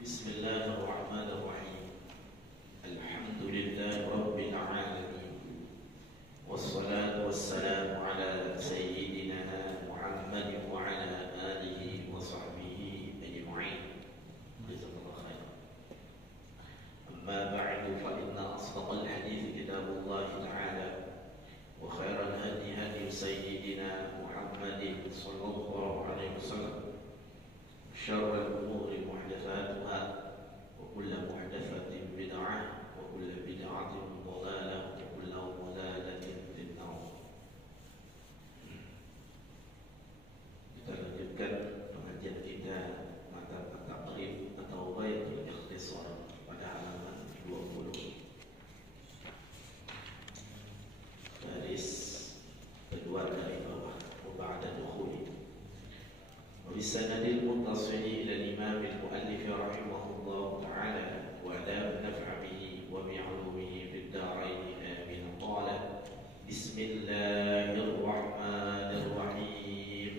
Bismillahirrahmanirrahim. Alhamdulillahi rabbil alamin. Wassalatu wassalamu ala sayyidina Muhammadin wa ala alihi wa sahbihi ajma'in. Jazakallahu khairan. Amma ba'du fa inna asdaqal hadits kitabullah ta'ala wa khairal hadi hadi sayyidina Muhammadin sallallahu alaihi wasallam. شر الأمور محدثاتها وكل محدثة بدعة وكل بدعة ضلالة وكل ضلالة في النار. Kita lanjutkan pengajian kita mata takrib atau Baitul Ikhtisar pada halaman 20. Baris kedua dari bawah, ba'da dukhuli. وبالسند المتصل إلى الإمام المؤلف رحمه الله تعالى وأدام النفع به وبعلومه في الدارين آمين. قال بسم الله الرحمن الرحيم.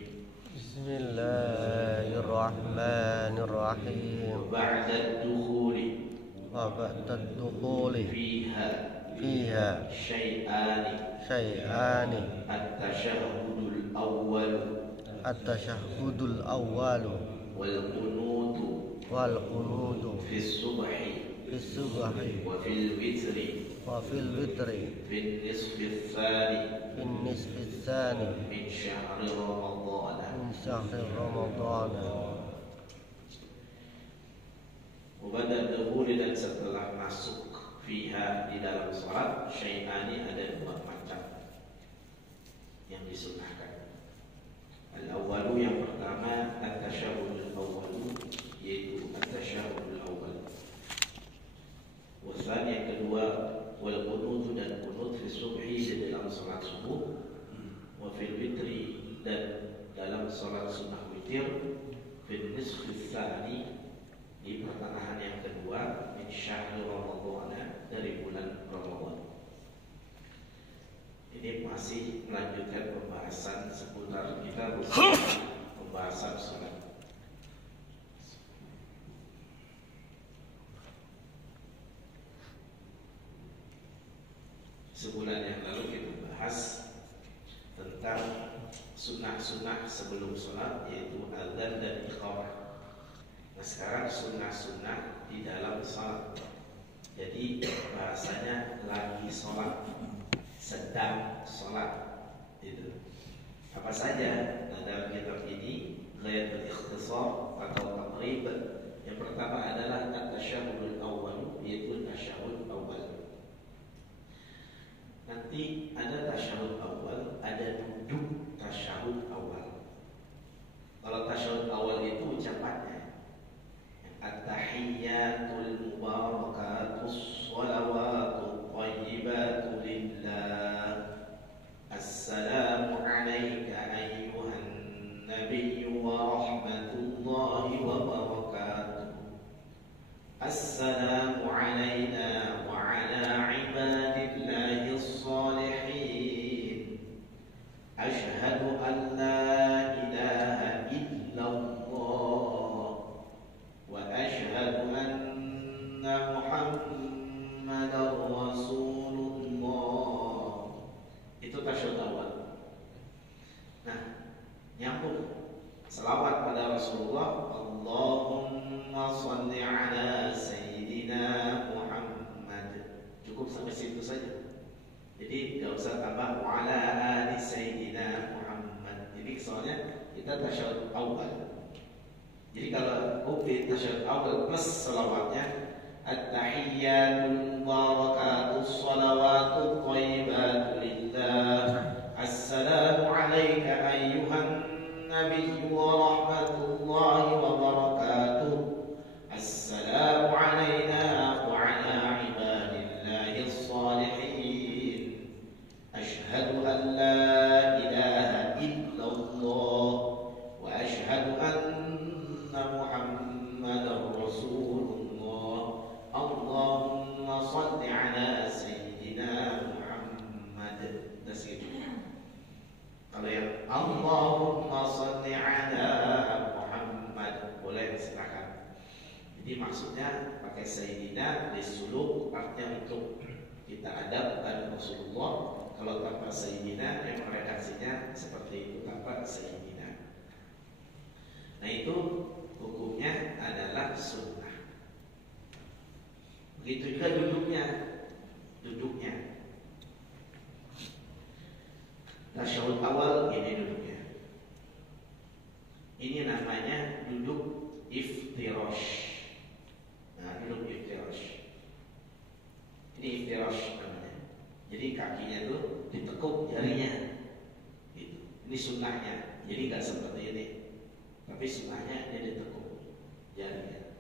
بسم الله الرحمن الرحيم. وبعد الدخول فيها شيئان التشهد الأول والقنوت في الصبح وفي الوتر في النصف الثاني من شهر رمضان. وبعد الدخول dan setelah masuk fiha di dalam salat syai'ani ada dua macam yang disunahkan. Al-awwalu yang pertama at-tasyahhudul awwalu yaitu at-tasyahhudul awwal. Wasan yang kedua wal qunut dan qunut fi subhi di dalam salat subuh wa fil witri dan dalam salat sunnah witir fil nisfi tsani di pertengahan yang kedua min syahr Ramadan dari bulan Ramadan. Ini masih melanjutkan pembahasan seputar kita pembahasan salat. Sebulan yang lalu kita bahas tentang sunnah-sunnah sebelum salat yaitu adzan dan iqamah. Nah sekarang sunnah-sunnah di dalam salat. Jadi bahasanya lagi salat, sedang sholat itu apa saja. Nah dalam kitab ini Ghayatul Ikhtisar atau takrib yang pertama adalah at-tasyahhudul awwal yaitu tasyahhud awal. Nanti ada tasyahhud awal, ada duduk tasyahhud awal. Kalau tasyahhud awal itu ucapannya at-tahiyyatul mubarakatus shalawatut thayyibatu lillah. Assalamu alayka ayyuhan nabiyyu wa rahmatullahi wa barakatuh. Assalamu alayna wa ala ibadillahis salihin. Ashhadu an la ilaha illallah wa ashhadu anna Muhammadar Rasulullah. Itu tasyahud awal. Nah, nyambung selawat pada Rasulullah. Allahumma shalli ala sayyidina Muhammad. Cukup sampai situ saja. Jadi enggak usah tambah wa ala ali sayyidina Muhammad. Jadi soalnya kita tasyahud awal. Jadi kalau bukti tasyahud awal plus selawatnya at-tahiyyatul mubarakatus shalawatut thayyibatu lillah. Assalamu alayka ayyuhan nabiyyu wa rahmatullahi wa barakatuh. Assalamu alayna wa ala ibadillahis salihin. Ashhadu an la ilaha illallah wa ashhadu anna Muhammadar Rasulullah. Allahumma salli ala sayyidina Muhammad. Kalau yang Allahumma salli ala Muhammad Jadi maksudnya pakai sayyidina disuluk artinya untuk kita adab dan Rasulullah. Kalau tanpa sayyidina memang redaksinya seperti itu, tanpa sayyidina. Nah itu hukumnya adalah sunnah. Begitu juga duduknya. Tasyahud awal ini duduknya. Ini namanya duduk iftirash. Nah, duduk iftirash. Ini iftirash namanya. Jadi kakinya itu ditekuk jarinya. Gitu. Ini sunnahnya. Jadi nggak seperti ini. Tapi sunnahnya dia ditekuk jarinya.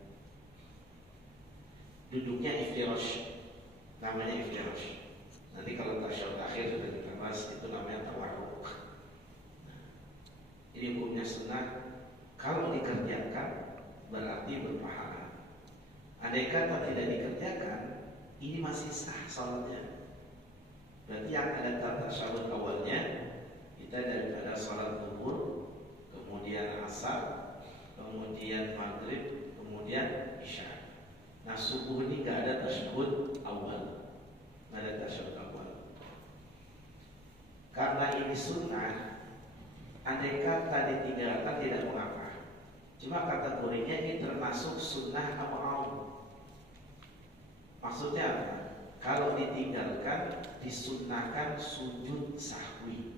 Duduknya iftirash. Namanya iftirash. Nanti kalau tasyahud akhir sudah kita bahas, itu namanya tawarruk. Ini hukumnya sunnah. Kalau dikerjakan berarti berpahala. Andai kata tidak dikerjakan, ini masih sah salatnya. Berarti yang ada tasyahud awalnya kita daripada salat zuhur, kemudian asar, kemudian maghrib, kemudian isya. Nah subuh ini gak ada tasyahud awal, gak ada tasyahud awal. Karena ini sunnah, andai kata ditinggalkan tidak mengapa. Cuma kategorinya ini termasuk sunnah awal. Maksudnya apa? Kalau ditinggalkan disunnahkan sujud sahwi.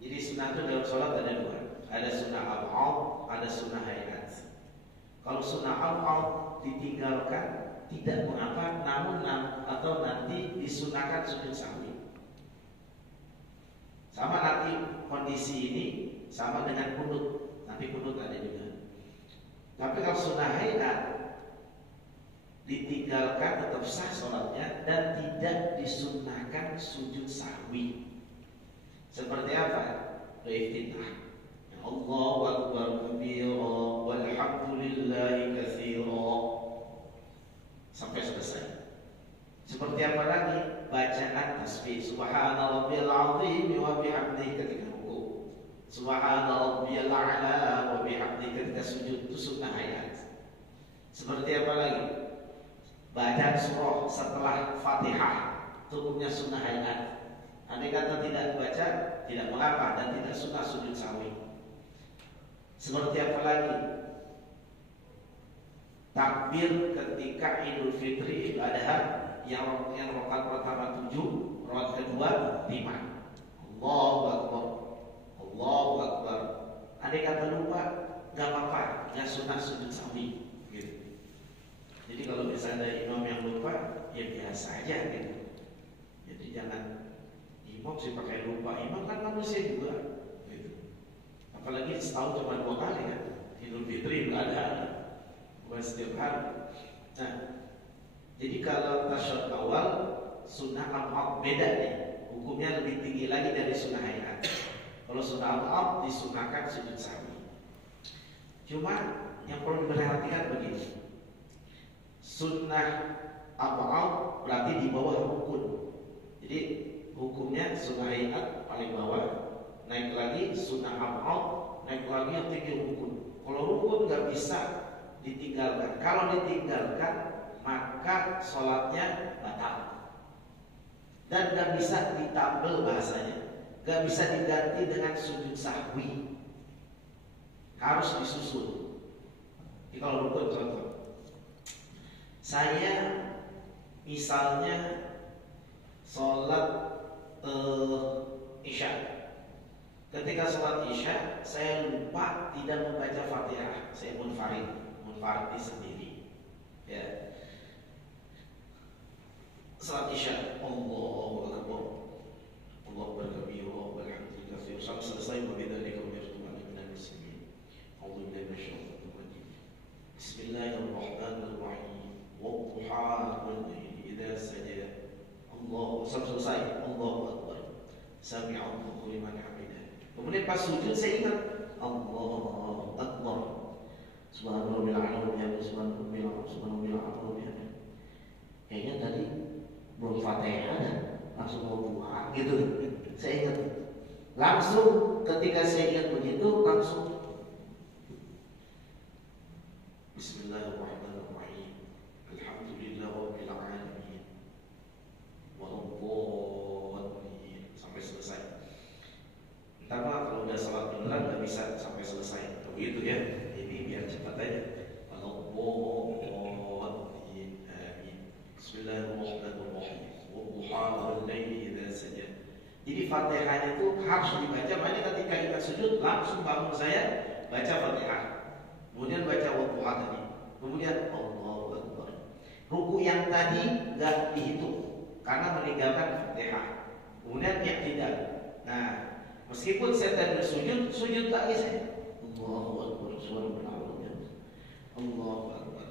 Jadi sunnah itu dalam sholat ada dua. Ada sunnah awal, ada sunnah hayat. Kalau sunnah awal ditinggalkan tidak mengapa, namun atau nanti disunnahkan sujud sahwi. Sama nanti kondisi ini sama dengan kunut. Nanti kunut ada juga. Tapi kalau sunnah hayat ditinggalkan tetap sah sholatnya dan tidak disunnahkan sujud sahwi. Seperti apa? Iftitah. Allahu akbar kabira walhamdulillahi katsira sampai selesai. Seperti apa lagi? Bacaan tasbih subhana rabbiyal azim wa bihamdihi ketika rukuk, subhana rabbiyal a'la wa bihamdihi ketika sujud, itu sunnah hayat. Seperti apa lagi? Bacaan surah setelah Fatihah, hukumnya sunnah hayat. Andai kata tidak dibaca tidak mengapa dan tidak sunnah sujud sahwi. Seperti apa lagi? Takbir ketika Idul Fitri, Idul Adha, yang rakaat pertama 7, rakaat kedua 5. Allahu akbar. Allahu akbar. Andai kata lupa enggak apa-apa, enggak sunnah sujud sahwi gitu. Jadi kalau misalnya ada imam yang lupa, ya biasa aja gitu. Jadi jangan imam sih pakai lupa. Imam kan manusia juga gitu. Apalagi setahun cuma 2 kali kan. Idul Fitri enggak ada. Bukan setiap hari. Nah, jadi kalau tasyahud awal sunnah awal beda nih, hukumnya lebih tinggi lagi dari sunnah hayat. Kalau sunnah awal disunnahkan sujud sahwi. Cuma yang perlu diperhatikan begini, sunnah awal berarti di bawah rukun. Jadi hukumnya sunnah hayat paling bawah, naik lagi sunnah awal, naik lagi yang tinggi rukun. Kalau rukun nggak bisa ditinggalkan. Kalau ditinggalkan maka sholatnya batal dan gak bisa ditambal bahasanya, gak bisa diganti dengan sujud sahwi, harus disusun. Jadi kalau rukun contoh, saya misalnya sholat isya, ketika sholat isya saya lupa tidak membaca Fatihah, saya munfarid sendiri ya. Salat isya, Allahu akbar, Allahu akbar kabira walhamdulillahi katsira, sampai selesai wabidhalika umirtu wa ana minal muslimin. A'udzu billahi minasyaitonir rajim. Bismillahirrahmanirrahim. Wadduha wal layli idza saja. Allahu sampai selesai. Allahu akbar. Sami'a Allahu liman hamidah. Kemudian pas sujud saya ingat Allahu akbar. Subhanallah bil a'la wa bihamdihi subhanallah bil a'la wa bihamdihi. Kayaknya tadi belum Fatihah dan langsung mau buah gitu. Saya ingat langsung ketika saya ingat begitu langsung Bismillahirrahmanirrahim. Alhamdulillahirabbil alamin. Waladdallin sampai selesai. Entah kalau udah salat beneran nggak bisa sampai selesai. Begitu ya. Ini biar cepat aja. Waladdallin. Amin. Bismillahirrahmanirrahim. Wadduha wal-laili idza saja. Jadi Fatihahnya itu harus dibaca. Makanya ketika kita sujud langsung bangun saya baca Fatihah. Kemudian baca wadduha tadi. Kemudian Allahu Akbar. Ruku yang tadi nggak dihitung karena meninggalkan Fatihah. Kemudian yang tidak. Nah, meskipun saya tadi sujud lagi saya. Allahu Akbar. Suara berlalu. Allahu Akbar.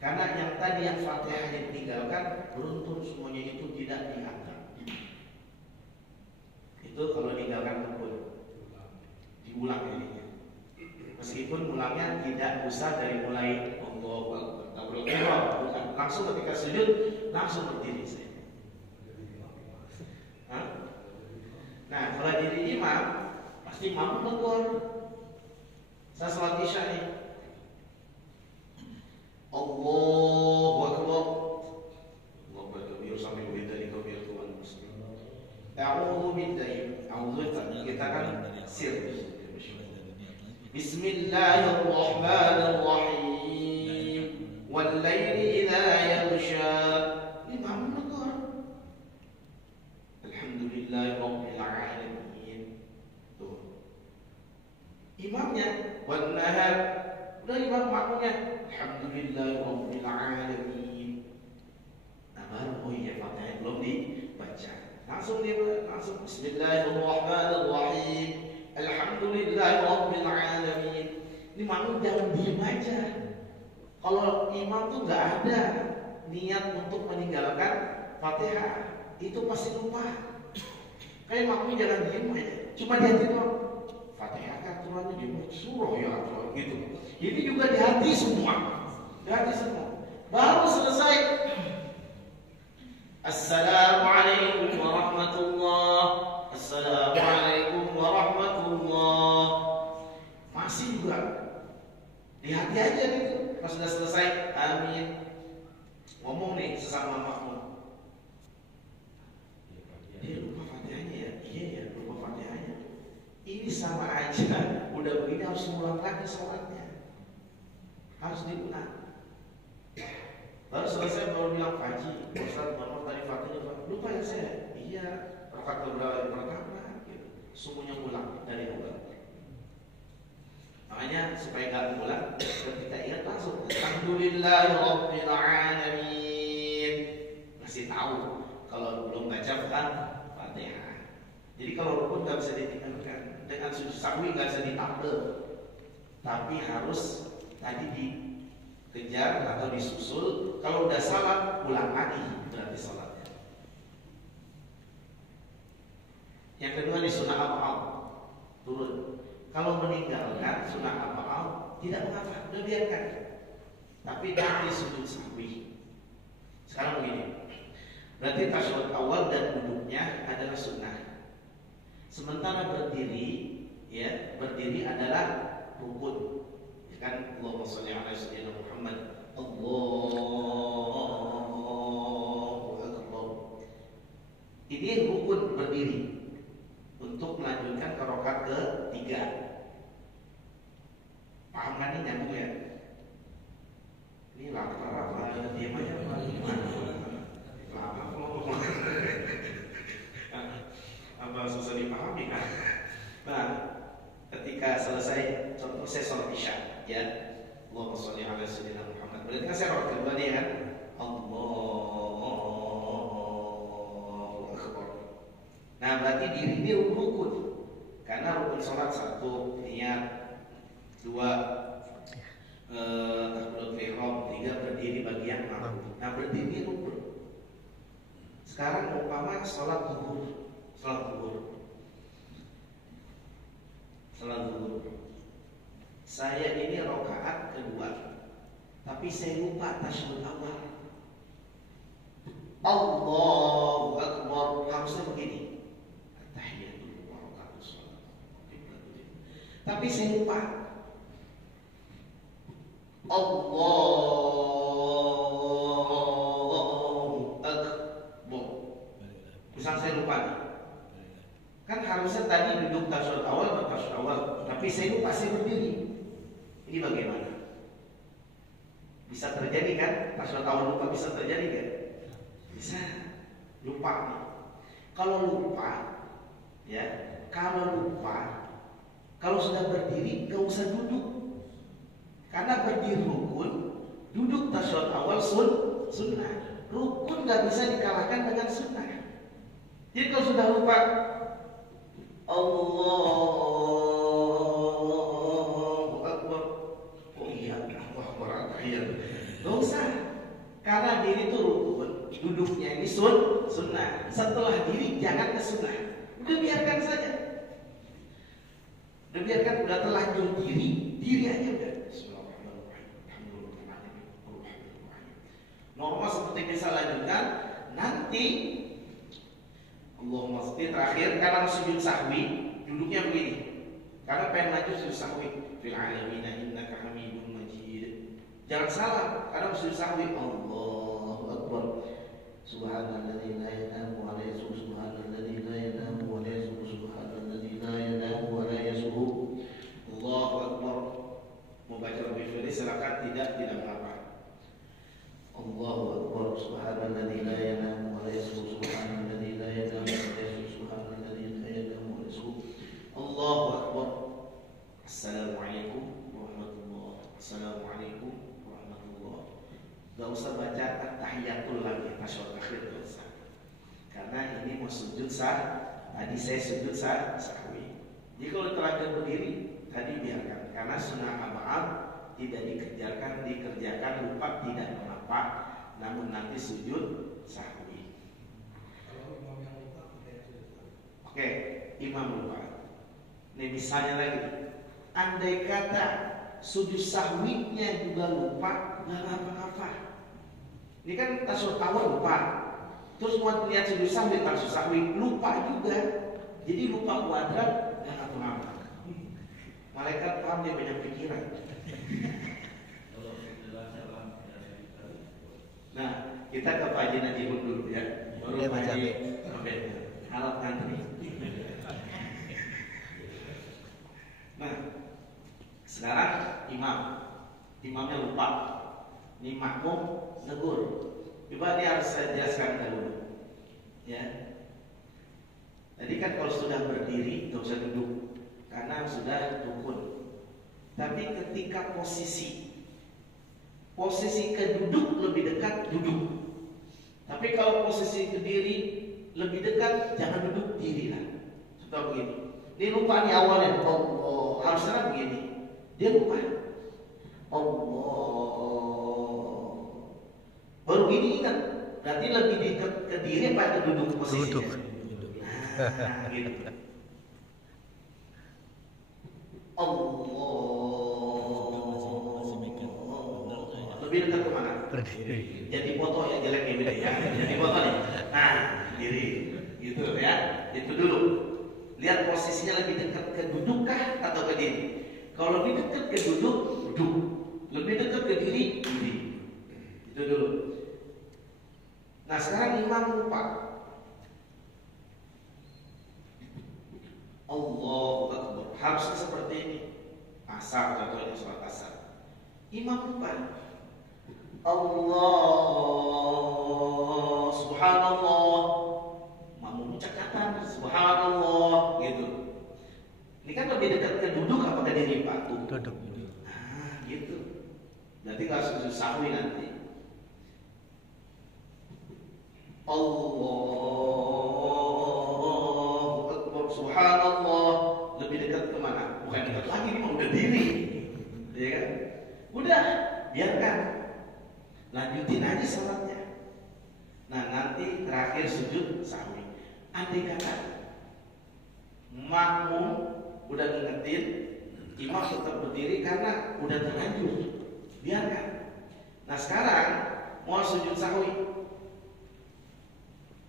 Karena yang tadi yang Fatihahnya ditinggalkan, beruntun semuanya itu tidak dianggap. Itu kalau meninggalkan rukun. Diulang ini. Meskipun ulangnya tidak usah dari mulai Allahu Akbar. Bukan. Langsung ketika sujud langsung berdiri saya. Nah, kalau jadi imam pasti imam tegur. Saya salat Isya nih. Allahu Akbar. Allahu Akbar sampai dari kabir Tuhan muslim. A'udzu billahi. A'udzu kita kan sir. Bismillahirrahmanirrahim. Wal-laili idza yaghsha. Imam tegur. Alhamdulillahirabbil alamin. Tuh. Imamnya wan nahar. Udah imam makmumnya. Alhamdulillahirabbil alamin. Nah, baru Fatihah belum dibaca. Langsung Bismillahirrahmanirrahim. Alhamdulillahirabbil alamin. Ini makmum jangan diam aja. Kalau imam tuh nggak ada niat untuk meninggalkan Fatihah, itu pasti lupa. Kayak makmum jangan diam aja. Cuma di hati doang. Fatihah kan aturannya di surah ya aturan gitu. Ini juga di hati semua. Di hati semua. Baru selesai. Assalamualaikum warahmatullahi. Assalamualaikum warahmatullah. Masih juga di hati aja gitu. Pas sudah selesai, amin. Ngomong nih sesama makmum. Dia lupa Fatihahnya ya? Iya ya, lupa Fatihahnya. Ini sama aja. Udah begini harus ngulang lagi sholatnya. Harus diulang. Baru selesai baru bilang Haji, Ustaz Muhammad tadi Fatihahnya lupa ya saya. Iya. Rakaat pertama gitu. Semuanya ulang dari ulang. Makanya supaya gak ulang, ketika ingat langsung Alhamdulillahirabbil alamin. Masih tahu kalau belum baca bukan Fatihah. Jadi kalau rukun gak bisa ditinggalkan. Dengan sujud sahwi gak bisa ditambah. Tapi harus tadi dikejar atau disusul. Kalau udah salat ulang lagi berarti salat. Yang kedua di sunnah apa'al turun. Kalau meninggalkan sunnah apa'al tidak mengapa, udah biarkan. Tapi nanti sujud sahwi. Sekarang begini. Berarti tasyahud awal dan duduknya adalah sunnah. Sementara berdiri adalah rukun. Ya kan Allahumma shalli ala sayyidina Muhammad. Allahu Akbar. Ini rukun berdiri. Untuk melanjutkan ke rakaat ketiga. Paham kan ini nyambung ya? Ini lapar apa? Diam aja apa? Gimana? Lama ngomong. Apa susah dipahami kan? Nah, ketika selesai, contoh saya sholat Isya, ya, Allahumma sholli ala sayyidina Muhammad. Berarti kan saya rakaat kedua nih kan? Nah, berarti diri ini rukun. Karena rukun sholat satu niat, dua takbiratul ihram, tiga berdiri bagian makmum. Nah, berdiri rukun. Sekarang umpama sholat zuhur. Saya ini rakaat kedua, tapi saya lupa tasyahud awal. Allahu Akbar, harusnya begini. Tapi saya lupa. Allah Ini bagaimana? Bisa terjadi kan? Tasyahud awal lupa bisa terjadi kan? Bisa. Lupa nih. Kalau lupa, ya, kalau sudah berdiri gak usah duduk. Karena berdiri rukun, duduk tasyahud awal sunnah. Rukun gak bisa dikalahkan dengan sunnah. Jadi kalau sudah lupa, Allahu Akbar, oh iya, Allahu Akbar, iya, gak usah. Karena diri itu rukun, duduknya ini sunnah. Setelah diri jangan ke sunnah. Udah biarkan saja. Udah biarkan, udah terlanjur diri aja udah. Normal seperti bisa lanjutkan. Nanti Allahumma sholli terakhir karena sujud sahwi duduknya begini. Karena pengen maju sujud sahwi fil alamin innaka hamidum majid. Jangan salah karena sujud sahwi Allahu Akbar. Subhanalladzi la ilaha wa la yasuhu subhanalladzi la ilaha wa la yasuhu subhanalladzi la ilaha wa la yasuhu. Allahu Akbar. Mau baca lebih pilih silakan, tidak mengapa. Allahu Akbar subhanalladzi la ilaha wa la yasuhu subhanalladzi la ilaha wa la yasuhu subhanalladzi la ilaha wa la yasuhu. Allahu Akbar. Assalamualaikum warahmatullahi wabarakatuh. Assalamualaikum warahmatullahi. Gak usah baca at-tahiyatul lagi, tasyahud akhir gak usah. Karena ini mau sujud tadi saya sujud sahwi. Jadi kalau terlanjur berdiri tadi biarkan. Karena sunnah ab'ad tidak dikerjakan lupa tidak mengapa, namun nanti sujud sahwi. Oke, imam lupa. Ini misalnya lagi, andai kata sujud sahwinya juga lupa, nggak apa-apa. Ini kan tasyahud awal lupa, terus mau lihat sujud sahwi lupa juga. Jadi lupa kuadrat, nggak apa-apa. Malaikat paham, dia banyak pikiran. Nah, kita ke Pak Haji Najibun dulu ya. Baru Pak Haji alat ngantri. Nah, sekarang imamnya lupa. Ini makmum negur. Coba dia harus saya jelaskan dulu. Ya. Tadi kan kalau sudah berdiri nggak usah duduk karena sudah rukun. Tapi ketika posisi keduduk lebih dekat duduk. Tapi kalau posisi berdiri lebih dekat jangan duduk, dirilah. Contoh begini. Ini lupa nih awalnya. Allah harusnya begini. Dia lupa. Allah. Baru ini ingat. Berarti lebih dekat ke diri apa ke duduk posisinya? Duduk. Nah, gitu. Allah. Lebih dekat kemana? Berdiri. Jadi foto ya jelek ya beda ya. Jadi foto nih. Nah, diri. Gitu ya. Itu dulu. Lihat posisinya lebih dekat ke dudukkah atau ke diri. Kalau lebih dekat ke duduk, duduk. Lebih dekat ke diri, diri. Itu dulu. Nah, sekarang imam lupa. Allahu Akbar. Harusnya seperti ini. Asar contohnya sholat asar. Imam lupa. Allah, subhanallah. Makmum cekatan, subhanallah, gitu. Ini kan lebih dekat ke duduk apa ke diri Pak? Duduk. Nah, gitu. Berarti nggak sujud sahwi nanti. Allahu Akbar, subhanallah. Lebih dekat kemana? Bukan dekat lagi, ini udah diri, ya kan? Udah, biarkan. Lanjutin aja sholatnya. Nah, nanti terakhir sujud sahwi. Andai kata makmum udah ngingetin, imam tetap berdiri karena udah terlanjur, biarkan. Nah, sekarang mau sujud sahwi.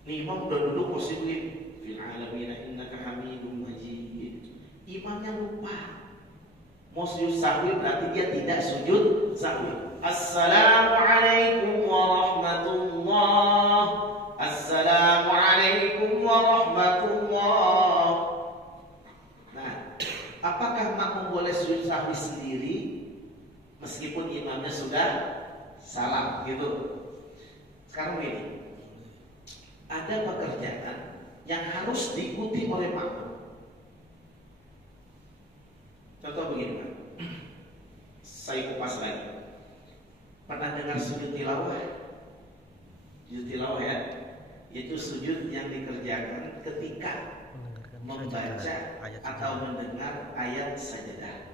Nih, imam udah duduk posisi fil alamin innaka hamidum majid. Imamnya lupa. Mau sujud sahwi berarti dia tidak sujud sahwi. Assalamualaikum warahmatullah. Assalamualaikum warahmatullah. Nah, apakah makmum boleh sujud sahwi sendiri meskipun imamnya sudah salam gitu. Sekarang ini ada pekerjaan yang harus diikuti oleh makmum. Contoh begini Pak, saya kupas lagi. Pernah dengar sujud tilawah? Sujud tilawah ya, itu sujud yang dikerjakan ketika membaca atau mendengar ayat sajadah.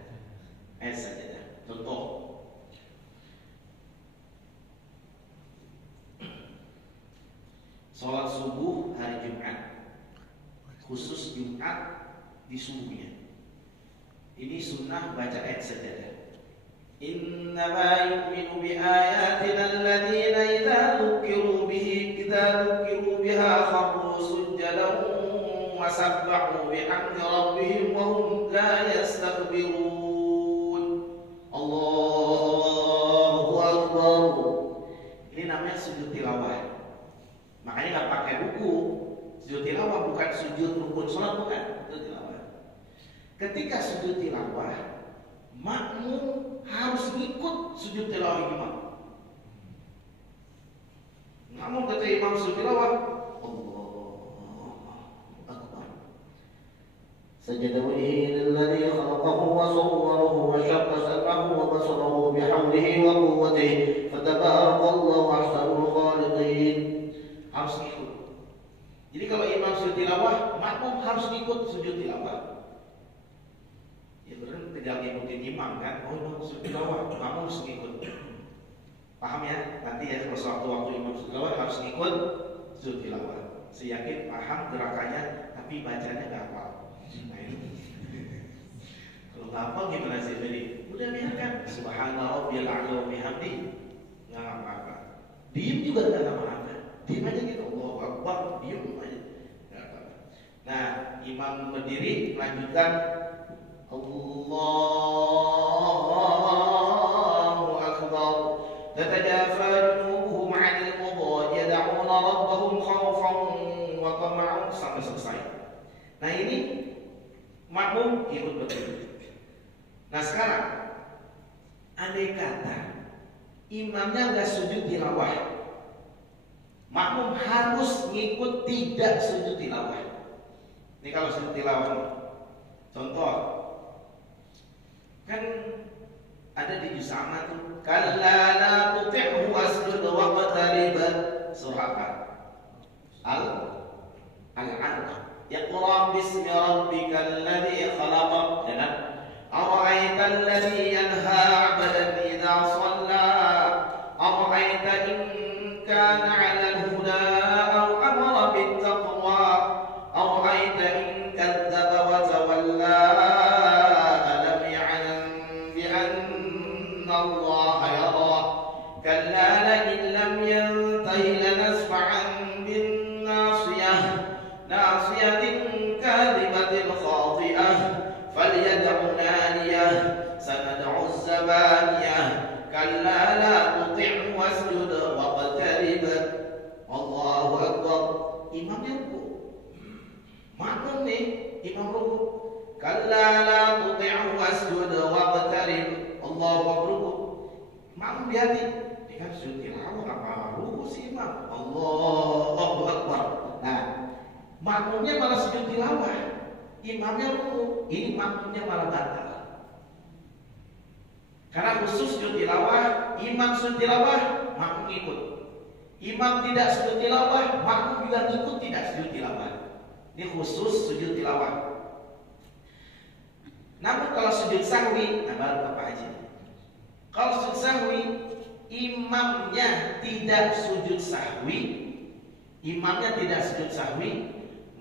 Ayat sajadah. Contoh, sholat subuh hari Jumat, khusus Jumat di subuhnya. Ini sunnah baca ayat sajadah. Innama yu'minu bi ayatina alladhina idza dzukiru biha kharru sujjadan wa sabbahu bihamdi rabbihim wa hum la yastakbirun. Allahu akbar. Ini namanya sujud tilawah. Makanya nggak pakai buku. Sujud tilawah bukan sujud rukun sholat, bukan. Sujud tilawah. Ketika sujud tilawah, makmum harus ikut sujud tilawah imam. Namun kata imam sujud tilawah, Allahu akbar. Sajada wajhihi lilladzi khalaqahu wa sawwarahu wa syaqqa sam'ahu wa basarahu bihamdihi wa quwwatihi fatabarakallahu ahsanul khaliqin. Harus ikut. Jadi kalau imam sujud tilawah, makmum harus ikut sujud tilawah. Ya benar, tinggal ngikutin imam kan. Oh, imam sujud tilawah, makmum harus ikut. Paham ya? Nanti ya kalau sewaktu-waktu imam sujud tilawah harus ikut sujud tilawah. Saya yakin paham gerakannya, tapi bacanya nggak hafal. Nah ini. Kalau nggak hafal gimana sih tadi? Udah biarkan. Subhanallah rabbiyal a'la wa bihamdi. Nggak apa-apa. Diem juga nggak apa-apa. Diam aja gitu, Allahu Akbar, diam aja. Nah, imam berdiri melanjutkan Allahu Akbar. Tatajafa junubuhum 'anil mudaj yad'una rabbahum khawfan wa tama'an sampai selesai. Nah, ini makmum ikut berdiri. Nah, sekarang andai kata imamnya nggak sujud tilawah, makmum harus ngikut tidak sujud tilawah. Ini kalau sujud tilawah nih. Contoh, kan ada di juz amma tuh, kalla la tuti'hu wasjud waqtarib. Surah apa? Al-Alaq. Iqra bismi rabbikal ladzi khalaq. Ya kan? Ara'aita alladzi yanha 'abdan idza shalla. Ara'aita in kana 'ala al-huda aw amara bit-taqwa. Ara'aita in kadzdzaba wa tawalla. Alam ya'lam bi anna Allah yara. Kalla la in lam yantahi lanasfa'an bin-nasiyah. Nasiyatin kadhibatin khati'ah. Falyad'u nadiyah. Sanad'u az-zabaniyah. Kalla la tuti'hu wasjud waqtarib. Allahu akbar. Imamnya ruku. Makmum nih, imam ruku. Kalla la tuti'hu wasjud waqtarib. Allahu akbar ruku. Makmum di hati, ini kan sujud tilawah apa ruku sih imam? Allahu akbar. Nah, makmumnya malah sujud tilawah, imamnya ruku. Ini makmumnya malah batal. Karena khusus sujud tilawah, imam sujud tilawah, makmum ikut. Imam tidak sujud tilawah, makmum juga ikut tidak sujud tilawah. Ini khusus sujud tilawah. Namun kalau sujud sahwi, nah baru Bapak Haji. Kalau sujud sahwi, imamnya tidak sujud sahwi,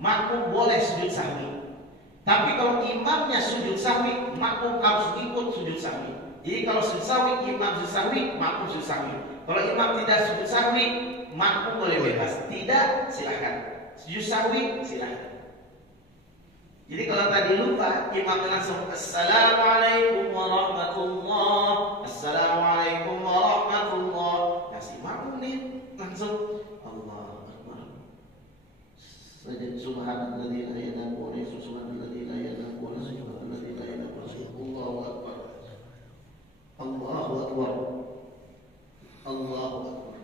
makmum boleh sujud sahwi. Tapi kalau imamnya sujud sahwi, makmum harus ikut sujud sahwi. Jadi kalau sujud sahwi, imam sujud sahwi, makmum sujud sahwi. Kalau imam tidak sujud sahwi, makmum boleh bebas. Tidak, silahkan. Sujud sahwi, silahkan. Jadi kalau tadi lupa, imam langsung Assalamualaikum warahmatullah, Assalamualaikum warahmatullah. Nah si makmum nih langsung Allahu Akbar. Sajad subhanalladzi la ilaha illa huwa subhanalladzi la ilaha illa huwa subhanalladzi la ilaha illa huwa Allahu Akbar. Allahu Akbar. Allahu Akbar.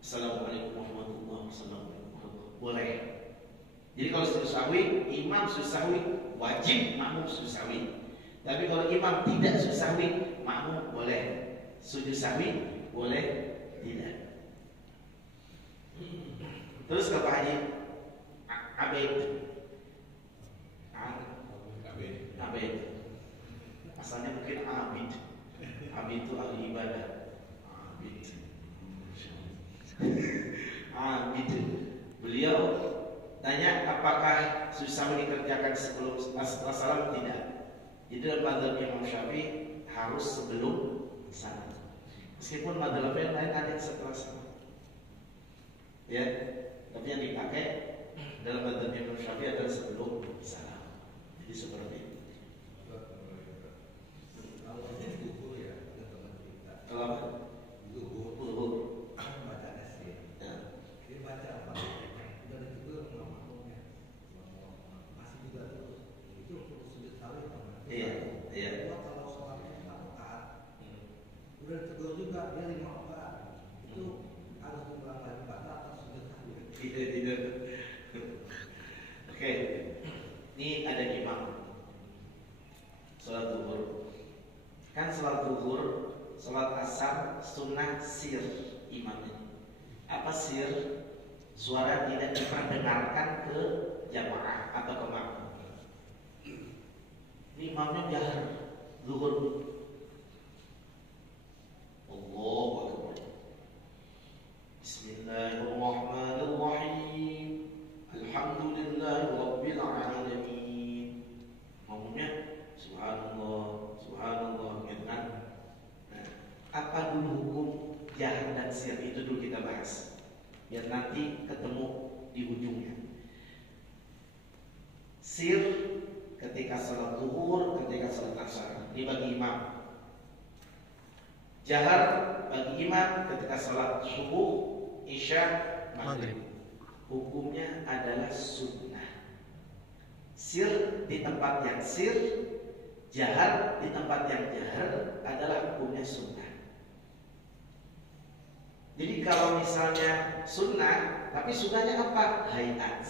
Assalamualaikum warahmatullahi wabarakatuh. Boleh. Jadi kalau sujud sahwi, imam sujud sahwi wajib, makmum sujud sahwi. Tapi kalau imam tidak sujud sahwi, makmum boleh sujud sahwi, boleh tidak. Terus ke Pak Haji Abid. Abid. Asalnya mungkin Abid. Abid itu ahli ibadah. Abid. Beliau tanya apakah susah dikerjakan sebelum setelah salam? Tidak. Jadi dalam mazhab Imam Syafi'i harus sebelum salam. Meskipun mazhab yang lain ada yang setelah salam. Ya, tapi yang dipakai dalam mazhab Imam Syafi'i adalah sebelum salam. Jadi seperti itu. Kalau zuhur baca tasbih. Ya. Dia baca apa? Dan itu makmumnya. Masih juga itu sujud sahwi. Iya, iya. Kalau sholatnya 4 rakaat. Udah tegur juga dia 5 rakaat. Itu harus diulang lagi baca atau sujud sahwi. Tidak. Oke. Ini ada imam. Salat zuhur. Kan salat zuhur, salat asar sunnah sir imamnya. Apa sir? Suara tidak diperdengarkan ke jamaah atau ke makmum. Ini imamnya jahar zuhur. Allahu Akbar. Bismillahirrahmanirrahim. Alhamdulillahirabbil alamin. Makmumnya subhanallah, subhanallah gitu kan. Apa dulu hukum jahar dan sir itu dulu kita bahas, biar nanti ketemu di ujungnya. Sir ketika salat zuhur, ketika salat asar, ini bagi imam. Jahar bagi imam ketika salat subuh, isya, maghrib. Hukumnya adalah sunnah. Sir di tempat yang sir, jahar di tempat yang jahar adalah hukumnya sunnah. Jadi kalau misalnya sunnah, tapi sunnahnya apa? Hayat.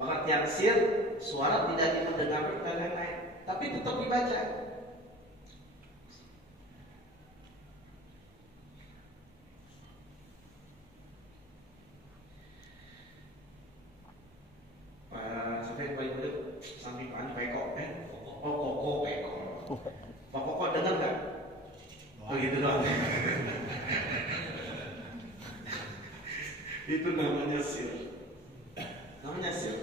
Pengertian sir, suara tidak didengar dan lain-lain, tapi tetap dibaca. Sampai balik samping Pak Peko, Koko Peko. Pak Koko dengar nggak? Begitu doang. Itu namanya sir. Namanya sir.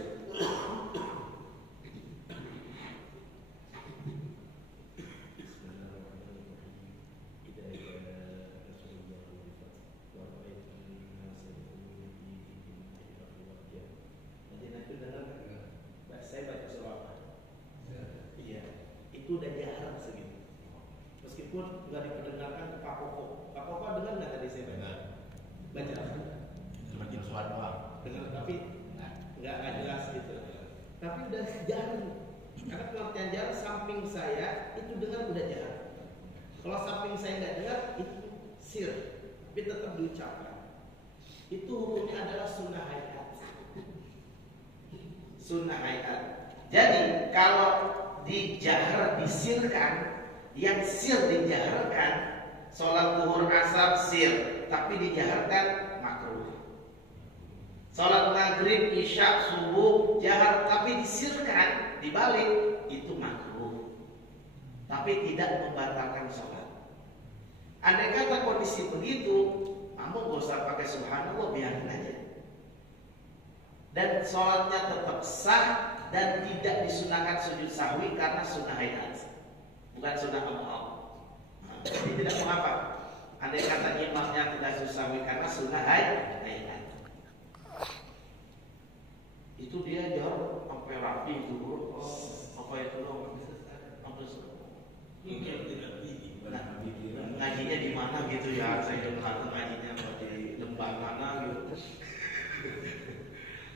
Itu udah jarang segitu. Meskipun nggak diperdengarkan ke Pak Koko. Pak Koko dengar nggak tadi saya baca? Baca. Semakin suara doang. Dengar tapi nggak jelas gitu. Tapi udah jarang. Karena pengertian jarang samping saya itu dengar udah jarang. Kalau samping saya nggak dengar itu sir, tapi tetap diucapkan. Itu hukumnya adalah sunnah hayat. Sunnah hayat. Jadi kalau dijahar disirkan, yang sir dijaharkan, sholat zuhur asar sir, tapi dijaharkan makruh. Sholat maghrib isya subuh jahar tapi disirkan, dibalik itu makruh, tapi tidak membatalkan sholat. Andai kata kondisi begitu, kamu gak usah pakai subhanallah, biarin aja. Dan sholatnya tetap sah dan tidak disunahkan sujud sahwi karena sunnah hayat, bukan sunnah amal. Jadi tidak mengapa. Andai kata imamnya tidak sujud sahwi karena sunnah hayat, itu dia jauh sampai rapi dulu. Apa itu loh? Ngajinya di mana gitu ya? Saya belum tahu ngajinya di lembah mana gitu.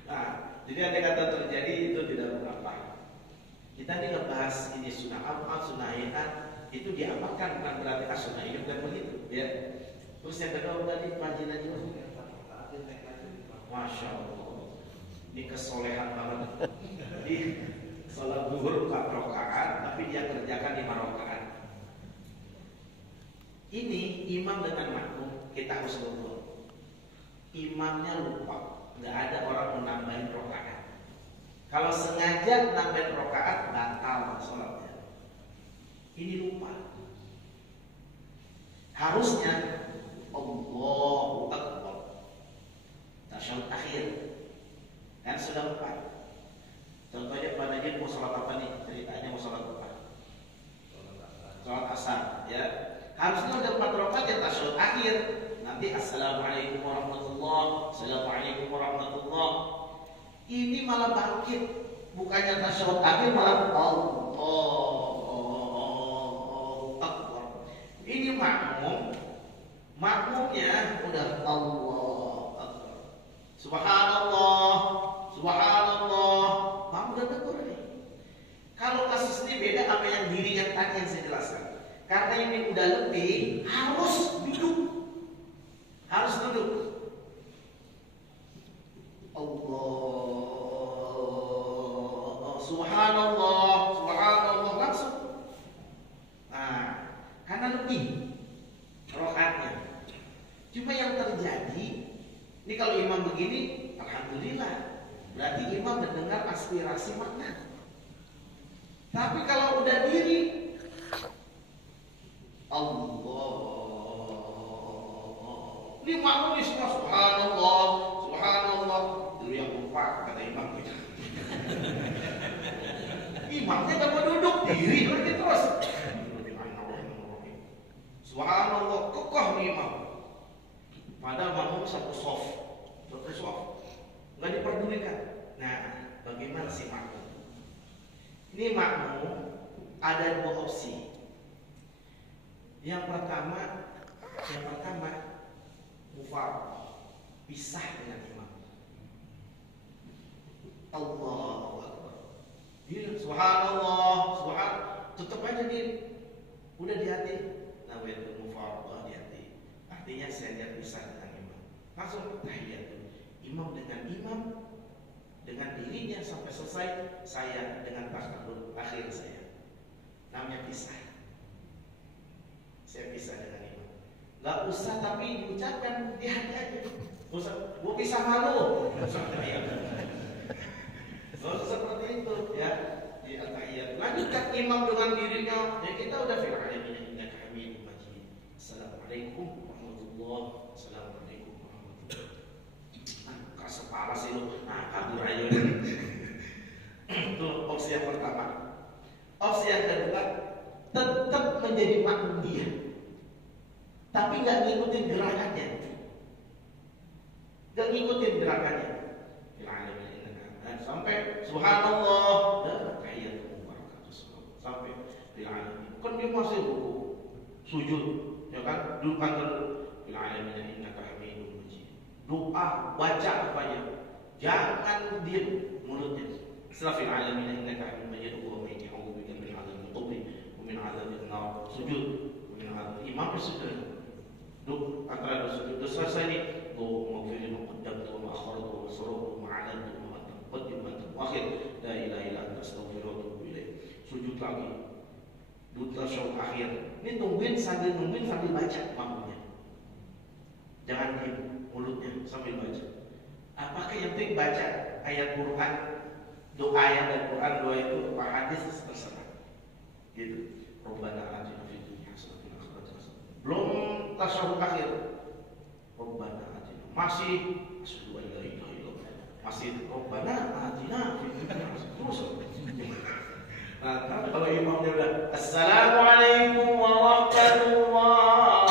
Nah, jadi andai kata terjadi itu tidak mengapa. Kita ini ngebahas ini sunnah amal, sunnah hayat, itu diamalkan bukan berarti sunnah itu Terus yang kedua tadi panggilan juga. Masya Allah, ini kesolehan banget. Di sholat zuhur 4 rakaat, tapi dia kerjakan 5 rakaat. Ini imam dengan makmum, kita harus lupa. Imamnya lupa, nggak ada orang menambahin rakaat. Kalau sengaja nambahin rakaat, batal sholatnya. Ini lupa. Harusnya Allahu Akbar, tasyahud akhir, kan sudah lupa. Contohnya Pak Najib mau sholat apa nih? Ceritanya mau sholat apa? Sholat asar, ya. Harusnya udah 4 rakaat ya tasyahud akhir. Nanti assalamualaikum warahmatullah, assalamualaikum warahmatullah. Ini malah bangkit, bukannya tasyahud akhir malah Allahu Akbar. Ini makmumnya udah Allahu Akbar. Subhanallah, subhanallah. Kamu udah tegur nih. Kalau kasus ini beda sama yang diri yang tadi yang saya jelaskan. Karena ini udah lebih, harus duduk. Harus duduk. Allah, subhanallah, subhanallah, langsung. Nah, karena lebih rokaatnya. Cuma yang terjadi, ini kalau imam begini, alhamdulillah. Berarti imam mendengar aspirasi makna. Tapi kalau udah diri, Allah, ini makmum ini semua subhanallah, subhanallah. Dulu yang lupa kata imam gitu. Imamnya gak mau duduk, diri lagi terus. Subhanallah, kokoh nih imam. Padahal makmum satu soft, nggak diperdulikan. Nah, bagaimana sih makmum? Ini makmum ada 2 opsi. Yang pertama mufarraqah, pisah dengan imam. Allahu Akbar. Dia subhanallah, tetap aja dia udah di hati. Nawaitu mufarraqah di hati. Artinya saya tidak pisah dengan imam. Langsung tahiyat. Imam dengan dirinya sampai selesai, saya dengan tasyahud akhir saya. Namanya pisah. Saya pisah dengan imam. Gak usah tapi diucapkan di hati aja. Usah, gua pisah malu. Seperti itu ya. Di al-tahiyat. Lanjutkan imam dengan dirinya. Ya kita udah fil alamin innaka hamidum majid. Assalamualaikum warahmatullahi wabarakatuh. Kepala sih lu, nah kabur aja. Itu opsi yang pertama. Opsi yang kedua, tetap menjadi makmum dia, tapi nggak ngikutin gerakannya, sampai subhanallah dan tahiyatul barakatuh sampai bil alamin. Kan dia masih ruku, sujud, ya kan? Dudukan bil alamin innaka hamidum majid. Doa, baca apanya, jangan diam mulutnya. Setelah fil alamin innaka hamidum majid, Allahumma inni a'udzubika min adzabil qabr wa min adzabil nar. Sujud, min adzab imam sujud. Duduk antara dua sujud. Terus selesai nih, Allahumma ighfir li ma qaddamtu wa ma akhartu wa asrartu wa ma a'lantu wa ma qaddamtu wa akhir. La ilaha illa anta astaghfiruka wa atubu ilaik. Sujud lagi. Duduk tasyahud akhir. Ini tungguin sambil baca makmumnya. Jangan diam mulutnya sambil baca. Apakah yang penting baca ayat Quran, doa yang dari Quran, doa itu apa hadis terserah. Gitu. Rabbana atina fid dunya hasanah wa fil akhirati hasanah. Belum tasyahud akhir. Rabbana atina. Masih asyhadu an la ilaha illallah. Masih Rabbana atina fid dunya hasanah. Terus. Nah, kalau imamnya udah assalamualaikum warahmatullah,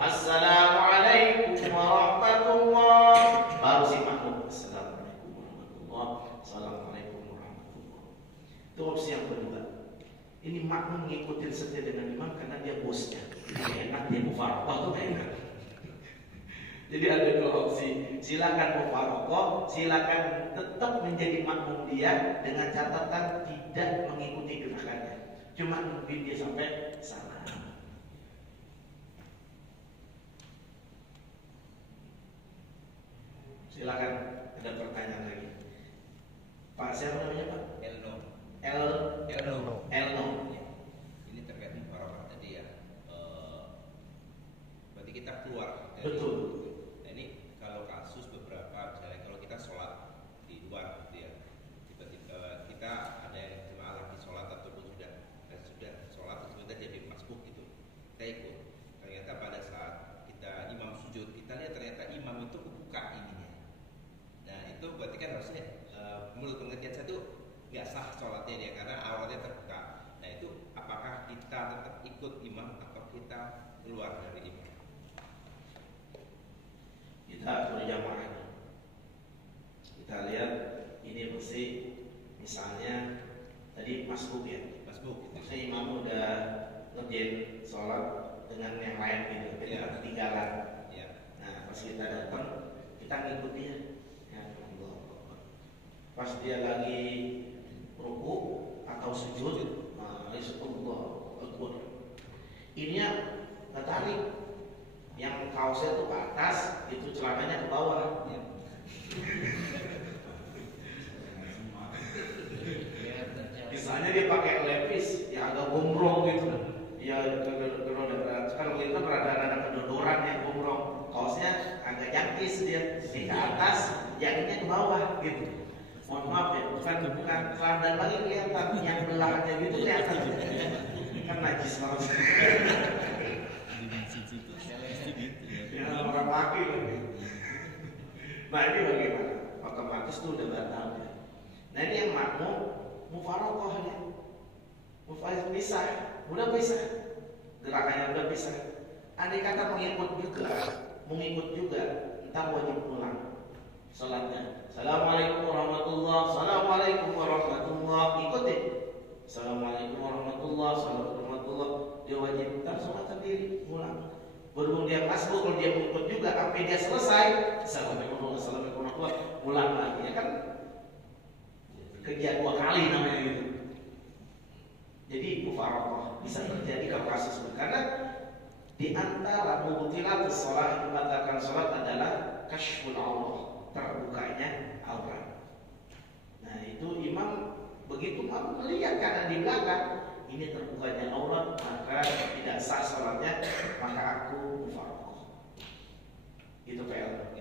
assalamualaikum warahmatullah, baru si makmum assalamualaikum warahmatullah, assalamualaikum warahmatullah. Itu opsi yang kedua. Ini makmum ngikutin setia dengan imam karena dia bosnya. Enak dia mufarraqah tuh enak. Jadi ada 2 opsi. Silakan mufarraqah, silakan tetap menjadi makmum dia dengan catatan tidak mengikuti gerakannya. Cuma nungguin dia sampai salam. Silakan, ada pertanyaan lagi. Pak siapa namanya Pak? Elno. Elno. Ini terkait mufaroqah tadi ya. Berarti kita keluar dari. Betul. Nah ini kalau kasus beberapa, misalnya kalau kita sholat di luar, gitu ya, tiba-tiba kita ada yang jemaah lagi sholat ataupun sudah sholat terus kita jadi masbuk gitu, kita ikut. Ternyata pada saat kita imam sujud, kita lihat ternyata imam itu kebuka ininya. Nah itu berarti kan harusnya menurut pengertian saya itu nggak sah sholatnya dia karena awalnya terbuka. Nah itu apakah kita tetap ikut imam atau kita keluar dari imam? Kita berjamaah. Kita lihat ini mesti misalnya tadi masbuk ya. Masbuk. Maksudnya imam udah ngerjain sholat dengan yang lain gitu, kita ketinggalan. Ya. Nah pas kita datang kita ngikut dia. Ya Allah. Pas dia lagi ruku atau sujud, nah Allah Akbar. Ininya nggak tarik, yang kaosnya tuh ke atas, itu celananya ke bawah. Ya. Misalnya dia pakai levis yang agak gombrong gitu, ya kalau itu rada-rada kedodoran ya gombrong, kaosnya agak jangkis dia, di atas, jadinya ke bawah gitu. Mohon maaf ya, bukan celana lagi kelihatan, yang belakangnya gitu kelihatan, kan najis banget. Ya orang laki lagi. Nah ini bagaimana? Otomatis tuh udah batal ya. Nah ini yang makmum mufaroqah ya, pisah, udah pisah, gerakannya udah pisah. Andai kata mengikut juga, entar wajib pulang salatnya. Assalamualaikum warahmatullahi, assalamualaikum warahmatullahi, ikuti. Assalamualaikum warahmatullahi, dia wajib entar sholat sendiri, pulang. Berhubung dia masbuk, kalau dia mengikut juga, sampai dia selesai, assalamualaikum warahmatullahi, pulang lagi. Ya kan kerja 2 kali namanya gitu. Jadi mufaroqah bisa terjadi kalau kasus karena di antara mubtilatus shalah, yang membatalkan salat adalah kasyful aurat, terbukanya aurat. Nah itu imam begitu kamu melihat karena di belakang ini terbukanya aurat, maka tidak sah salatnya, maka aku mufaroqah. Itu PL.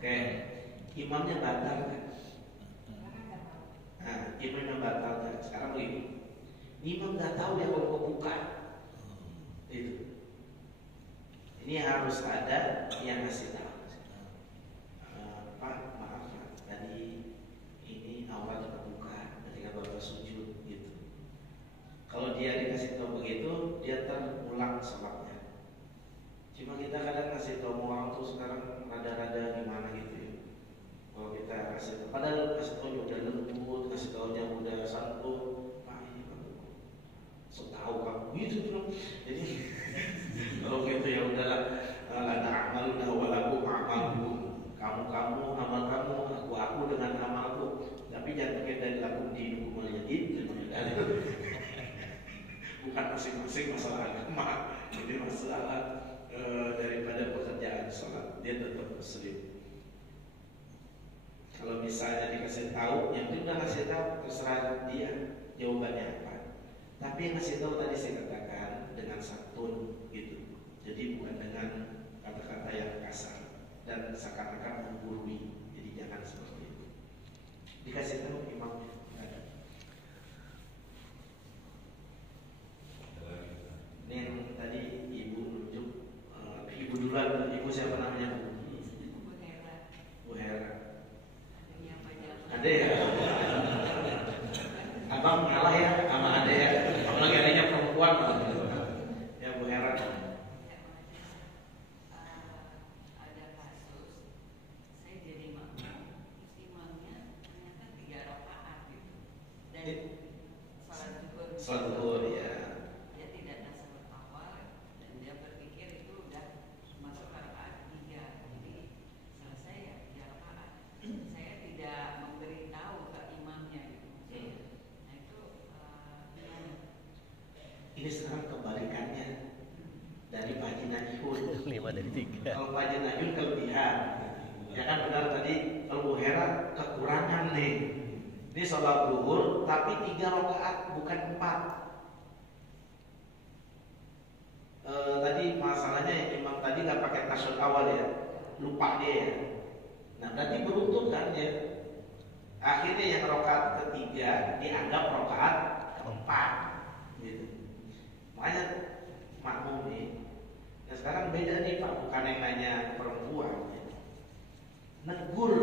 Oke, imamnya batal kan? Nah, imamnya batal kan? Sekarang begini, imam nggak tahu dia kalau kebuka itu. Ini harus ada yang ngasih tahu. Pak, maaf Pak, tadi ini awal kebuka ketika bapak sujud gitu. Kalau dia dikasih tahu begitu, dia terulang sholatnya. Cuma kita kadang ngasih tahu orang tuh sekarang rada-rada gimana gitu ya. Kalau kita kasih tahu, padahal kasih tahu udah lembut, kasih tahu yang udah santun, Pak ini kamu, so tahu kamu gitu dong. Jadi kalau gitu ya udahlah, la ta'malu wa lakum a'malukum. Kamu amal kamu, aku dengan amalku. Tapi jangan pakai dari lakum dinukum al-yadid. Bukan masing-masing masalah agama, ini masalah daripada pekerjaan sholat, dia tetap muslim. Kalau misalnya dikasih tahu, yang dia udah ngasih tahu, terserah dia jawabannya apa. Tapi yang ngasih tahu tadi saya katakan dengan santun gitu. Jadi bukan dengan kata-kata yang kasar dan seakan-akan menggurui. Jadi jangan seperti itu. Dikasih tahu imamnya. Ini yang tadi ibu nunjuk, ibu duluan, ibu siapa namanya? Bu Hera. Ada ya? Abang ngalah ya sama ade ya. Apalagi adanya perempuan. Ya Bu Hera. Ada kasus, saya jadi makmum, imamnya ternyata 3 rakaat gitu. Dan sholat zuhur ya. Dia tidak ada salat awal dan dia berpikir itu udah masuk ke rakaat 3. Jadi selesai ya 3 rakaat. Saya tidak memberitahu ke imamnya gitu. Nah itu gimana? Ini sekarang kebalikannya. dari Pak Haji Najihun. 5 dari 3. Kalau Pak Haji Najihun kelebihan. Ya kan benar tadi Abu Hurairah kekurangan nih. Ini sholat zuhur tapi 3 rakaat bukan 4. Tadi masalahnya imam tadi nggak pakai tasyahud awal ya, lupa dia ya. Nah berarti beruntung kan ya. Akhirnya yang rakaat ketiga dianggap rakaat keempat, gitu. Makanya makmum nih. Nah sekarang beda nih Pak, bukan yang nanya perempuan. Ya. Negur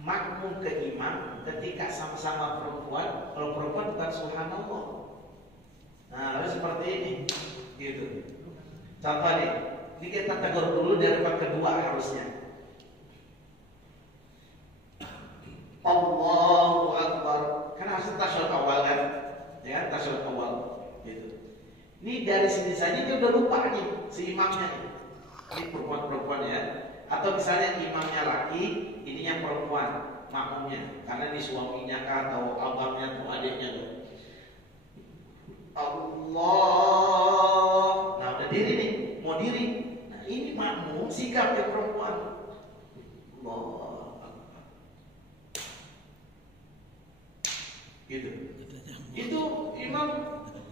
makmum ke imam ketika sama-sama perempuan. Kalau perempuan bukan subhanallah. Nah lalu seperti ini. Gitu. Contoh nih, ini kita tegur dulu dari part kedua harusnya. Allahu Akbar. Kan harus tasyahud awal kan? Ya, tasyahud awal. Gitu. Ini dari sini saja dia udah lupa nih si imamnya. Ini perempuan-perempuan ya. Atau misalnya imamnya laki, ini yang perempuan, makmumnya. Karena ini suaminya kah atau abangnya atau adiknya tuh. Allah. Nah udah diri nih, mau diri. Nah ini makmum sikapnya perempuan. Allah. Gitu. Itu imam.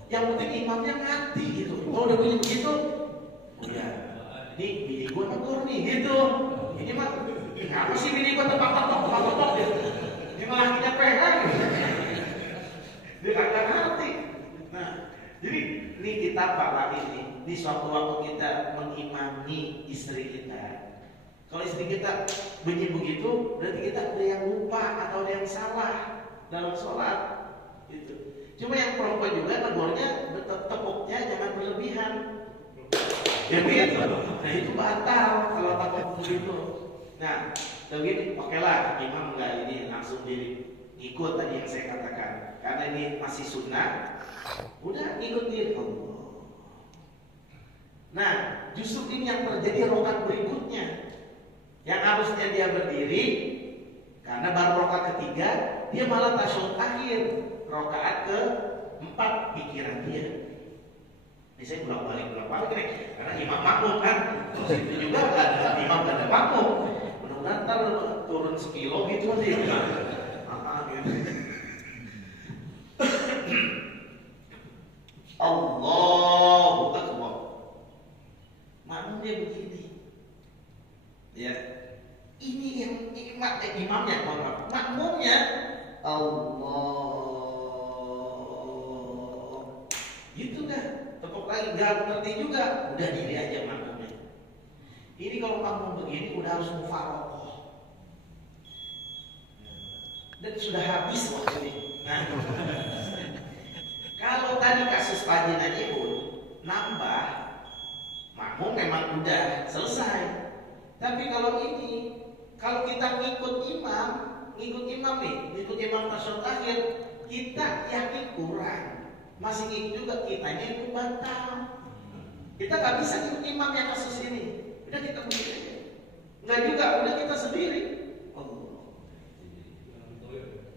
Yang penting imamnya ngerti gitu. Kalau udah bunyi begitu, udah. Ini bini gue negur nih gitu. Ini mah kenapa sih bini gue tepak-tepak gitu. Ini malah kita pegang gitu. Dia kagak ngerti. Nah, jadi ini kita Pak ini di suatu waktu kita mengimami istri kita. Kalau istri kita bunyi begitu, berarti kita ada yang lupa atau ada yang salah dalam sholat. Gitu. Cuma yang perempuan juga negornya tepuknya jangan berlebihan. Ya begitu. Nah itu batal kalau tepuk begitu. Nah, begini, oke lah imam nggak ini langsung diri ikut tadi yang saya katakan. Karena ini masih sunnah. Udah ikutin Allah. Nah, justru ini yang terjadi rakaat berikutnya. Yang harusnya dia berdiri, karena baru rakaat ketiga, dia malah tasyahud akhir, rakaat ke-4 pikiran dia. Ini saya bolak-balik nih, karena imam makmum kan, terus itu juga ada imam dan ada makmum. Mudah-mudahan ntar turun sekilo gitu nanti. Gitu. Allahu Akbar. Makmumnya begini. Ya. Ini yang imamnya, makmumnya Allah. Gitu dah. Tepuk lagi enggak ngerti juga, udah diri aja makmumnya. Ini kalau makmum begini udah harus mufaroqah. Dan sudah habis waktu ini. Nah. Kalau tadi kasus Pak Haji Najihun nambah, makmum memang udah selesai. Tapi kalau ini, kalau kita ngikut imam nih, ngikut imam tasyahud akhir, kita yakin kurang. Masih ngikut juga, kitanya itu batal. Kita nggak bisa ngikut imam yang kasus ini. Udah kita begini aja. Nggak juga, udah kita sendiri.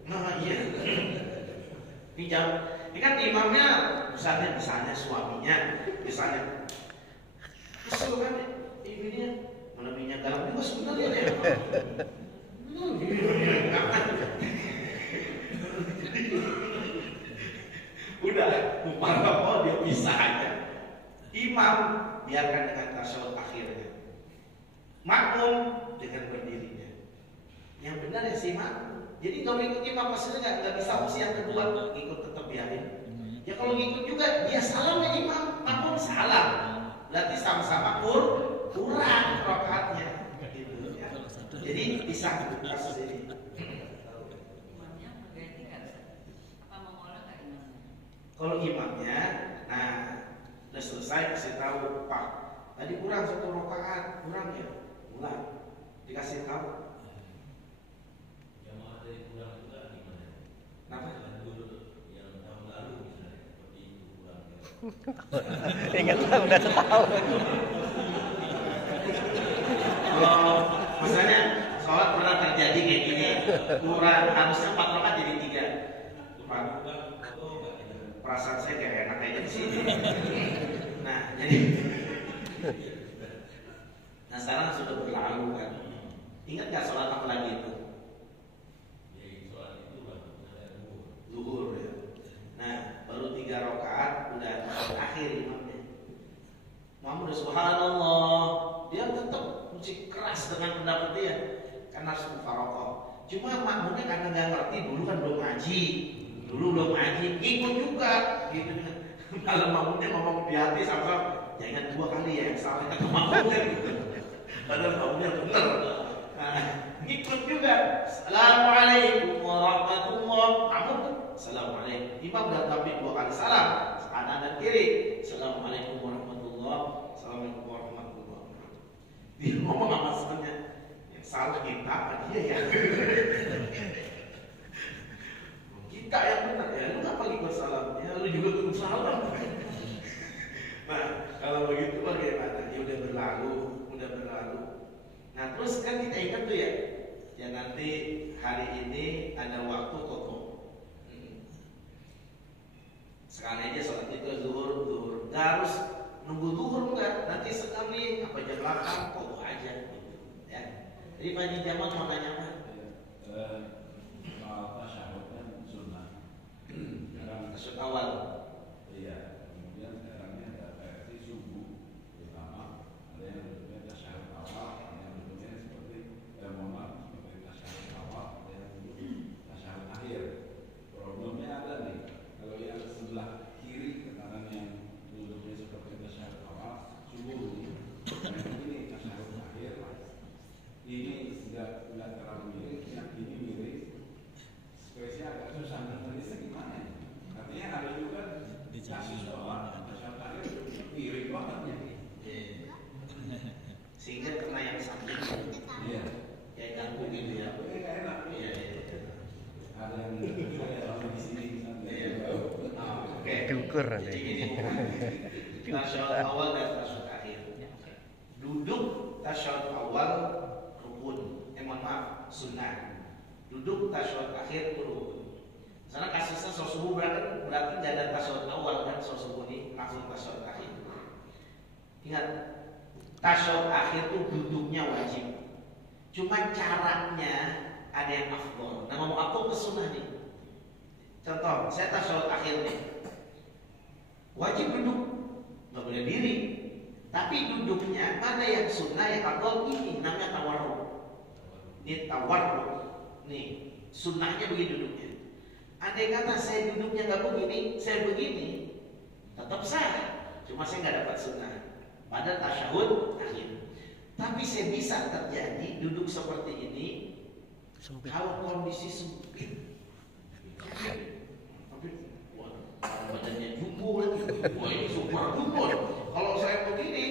Nah iya. Ini kan imamnya misalnya suaminya, misalnya terus kan ibunya menebinya dalam juga sebenarnya ya. Udah mufaroqah dia pisah aja. Imam biarkan dengan tasyahud akhirnya. Makmum dengan berdirinya. Yang benar ya si makmum. Jadi kalau ikut imam maksudnya nggak bisa opsi yang kedua, ikut tetap biarin. Ya kalau ngikut juga dia salam ya imam, makmum salam. Berarti sama-sama kurang rakaatnya. Gitu, ya. Jadi pisah kasus ini. Imamnya berganti nggak? Apa mengolah nggak imamnya? Kalau imamnya, nah udah selesai kasih tahu Pak, tadi kurang 1 rakaat, kurang ya, ulang, dikasih tahu. Ingat lah udah setahun. Kalau misalnya sholat pernah terjadi kayak gini, kurang harusnya 4 rakaat jadi 3. Perasaan saya kayak enak aja di sini. Nah, jadi nah sekarang sudah berlalu kan. Ingat nggak sholat apa lagi itu? Zuhur ya. Nah, baru 3 rakaat udah akhir imamnya. Imam udah subhanallah, dia tetap musik keras dengan pendapat dia karena harus mufarokoh. Cuma makmumnya karena nggak ngerti, dulu kan belum ngaji, ikut juga gitu. Kalau makmumnya ngomong di hati sama jangan 2 kali ya yang salah kata makmumnya gitu. Padahal makmumnya bener. Nah, ikut juga. Assalamualaikum warahmatullah. Kamu assalamualaikum. Imam udah tapi 2 kali salam, kanan dan kiri. Assalamualaikum warahmatullah. Assalamualaikum warahmatullah. Dia ngomong apa sebenarnya? Yang salah kita apa dia ya? Kita yang benar ya, lu ngapa ikut salam? Ya lu juga ikut salam. Nah, kalau begitu bagaimana? Ya udah berlalu. Nah, terus kan kita ingat tuh ya nanti hari ini ada waktu kokoh. Sekali aja sholat itu zuhur, nggak harus nunggu zuhur enggak. Nanti sekali apa jam 8 kokoh aja gitu ya. Jadi Pak Haji Jamal mau nanya apa? Tasyahud awal. Iya, kemudian sekarang ini ada versi subuh, terutama ada yang bentuknya tasyahud awal, ada yang bentuknya seperti seperti tasyahud awal, ada yang bentuk tasyahud akhir. Problemnya ada nih, kalau yang sebelah kiri kanan yang bentuknya seperti tasyahud awal, subuh ini, yang ini tasyahud akhir, ini nggak terlalu miring, yang ini miring, spesial agak susah nulisnya gimana ya? Artinya ada juga kasus bahwa tasyahud akhir miring banget ya. Sehingga kena yang samping. Iya. Kayak ganggu gitu ya. Nggak enak. Iya. Ada yang di sini. Oke. Diukur nanti. Jadi gini, tasyahud awal dan tasyahud akhir. Duduk tasyahud awal rukun. Mohon maaf, sunnah. Duduk tasyahud akhir rukun. Karena kasusnya sholat subuh berarti nggak ada tasyahud awal kan, sholat subuh ini langsung tasyahud akhir. Ingat, tasyahud akhir itu duduknya wajib. Cuma caranya ada yang afdol. Nah, ngomong aku ke sunnah nih. Contoh, saya tasyahud akhir nih. Wajib duduk, nggak boleh diri. Tapi duduknya mana yang sunnah, yang afdol ini namanya tawarruk. Ini tawarruk. Nih, sunnahnya begini duduknya. Andai kata saya duduknya nggak begini, saya begini, tetap sah. Cuma saya nggak dapat sunnah pada tasyahud akhir. Tapi saya bisa terjadi duduk seperti ini kalau kondisi sempit. Tapi badannya jumbo lagi. Wah, ini super jumbo. Kalau saya begini,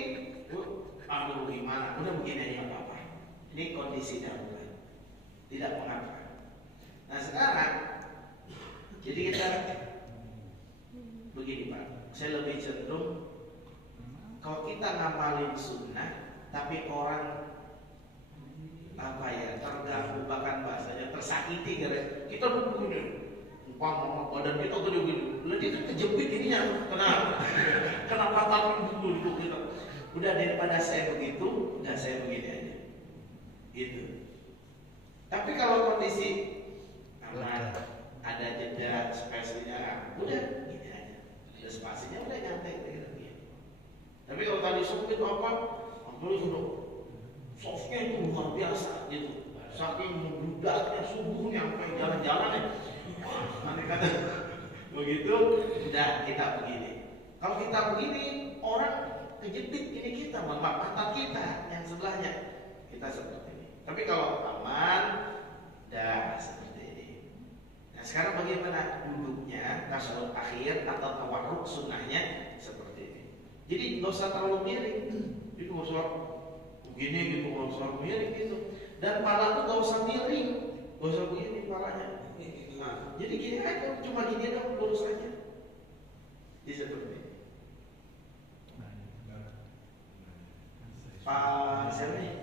aduh gimana? Udah begini aja nggak apa-apa. Ini kondisi darurat, tidak mengapa. Nah sekarang jadi kita begini Pak, saya lebih cenderung kalau kita ngamalin sunnah, tapi orang apa ya terganggu bahkan bahasanya tersakiti gara kita begini, umpama badan kita gede gini, lalu kita kejepit ininya, kenapa patah dulu kita? Udah daripada saya begitu, udah saya begini aja, gitu. Tapi kalau kondisi aman, ada jeda spasinya, udah gini aja. Ada spasinya udah nyantai gitu. Tapi kalau tadi sempit apa, ambil sudah softnya itu luar biasa gitu. Saking membludaknya subuhnya sampai jalan-jalan ya. Nanti kata begitu, udah kita begini. Kalau kita begini, orang kejepit ini kita, pantat kita yang sebelahnya. Kita seperti ini. Tapi kalau aman, dah seperti ini. Nah sekarang bagaimana duduknya tasyahud akhir atau tawarruk sunnahnya seperti ini. Jadi nggak usah terlalu miring, itu nggak usah begini gitu, nggak usah miring gitu. Dan pala tuh nggak usah miring, nggak usah begini palanya. Nah, jadi gini aja, cuma gini aja lurus aja. Jadi seperti ini. Pak siapa nih?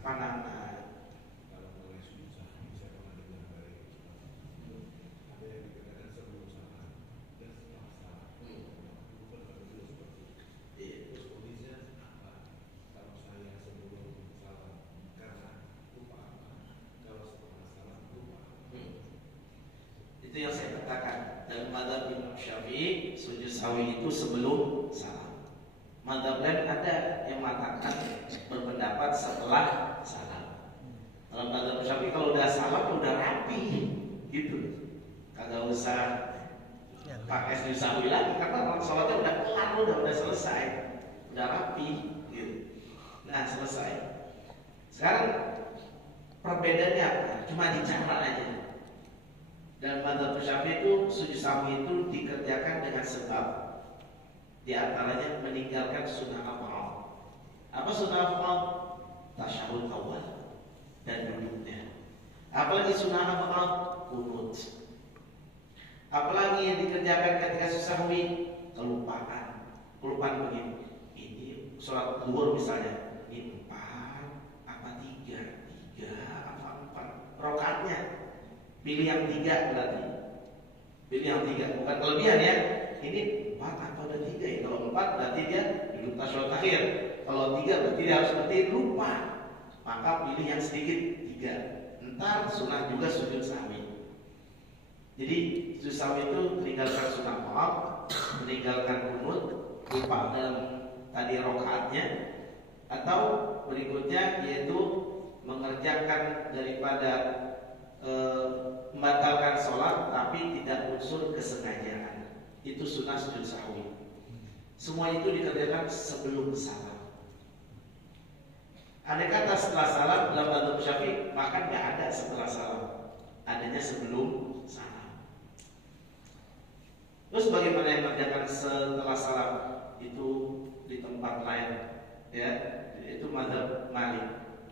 Pak Nana. sujud sahwi itu sebelum salam. Madzhab lain ada yang mengatakan berpendapat setelah salam. Dalam madzhab Syafi'i kalau udah salam udah rapi gitu. Kagak usah pakai sujud sahwi lagi karena sholatnya udah kelar, udah selesai, udah rapi gitu. Nah, selesai. Sekarang perbedaannya apa? Cuma di cara aja. Dan madzhab Syafi'i itu sujud sahwi itu dikerjakan dengan sebab di antaranya meninggalkan sunnah af'al. Apa sunnah af'al? Tasyahud awal dan duduknya. Apalagi sunnah af'al? Qunut. Apalagi yang dikerjakan ketika sujud sahwi? Kelupaan begini. Ini sholat zuhur misalnya, ini 4 apa 3 apa 4 rakaatnya. Pilih yang 3 berarti. Pilih yang 3, bukan kelebihan ya. Ini 4 apa udah 3 ya? Kalau 4 berarti dia duduk tasyahud akhir. Kalau 3 berarti dia harus berarti lupa. Maka pilih yang sedikit 3. Entar sunnah juga sujud sahwi. Jadi sujud sahwi itu meninggalkan sunnah maaf, meninggalkan qunut, lupa dalam tadi rakaatnya, atau berikutnya yaitu mengerjakan daripada membatalkan sholat tapi tidak unsur kesengajaan. Itu sunnah sujud sahwi. Semua itu dikerjakan sebelum salam. Andai kata setelah salam dalam madzhab Syafi'i, maka nggak ada setelah salam, adanya sebelum salam. Terus bagaimana yang mengerjakan setelah salam? Itu di tempat lain, ya, itu madzhab Malik,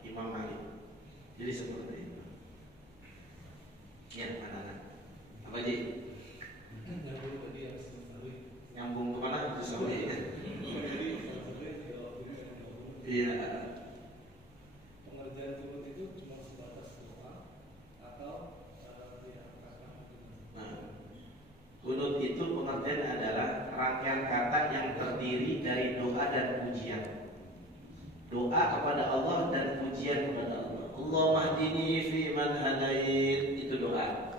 Imam Malik. Jadi seperti itu. Ya, mana? Apa Ji? Nyambung kemana? Itu sahwi. Iya. Pengerjaan qunut itu cuma sebatas doa atau tidak? Qunut itu pengertian adalah rangkaian kata yang terdiri dari doa dan pujian. Doa kepada Allah dan pujian kepada Allah. Allahumma hdini fi man hadait, itu doa.